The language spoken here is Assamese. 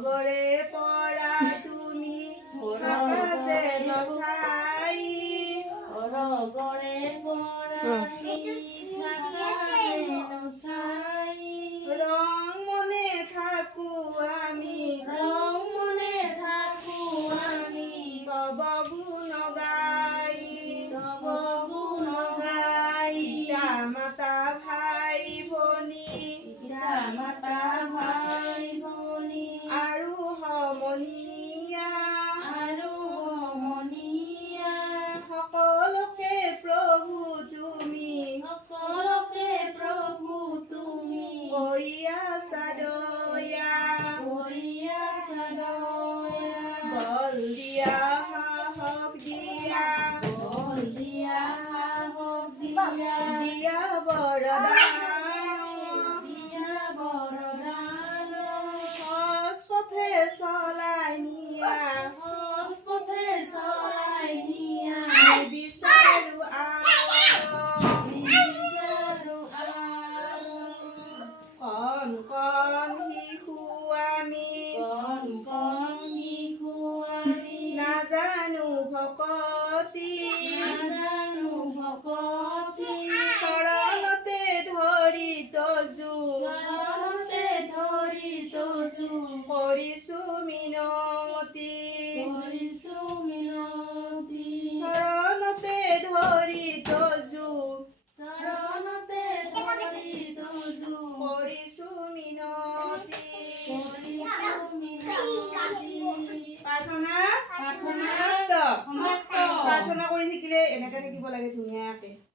সৰগৰে পৰা তুমি থাকা যে নচাই সৰগৰে পৰা থাকা নচাই ৰং মনে থাকো আমি তব গুণ গাই পিতা মাতা ভাই ভনী আৰু সমনীয়া সকলোকে প্ৰভু তুমি কৰি আছা দয়া বল দিয়া সাহস দিয়া দিয়া বৰদান সৎ পথে চলাই নিয়া বিচাৰো কণ কণ শিশু আমি নাজানো ভকতি চৰণতে ধৰি তজু কৰিছো মিনতি চৰণতে ধৰি তজু কৰিছো মিনতি প্ৰাৰ্থনা সমাপ্ত প্ৰাৰ্থনা কৰি থাকিলে এনেকে থাকিব লাগে ধুনীয়াকে।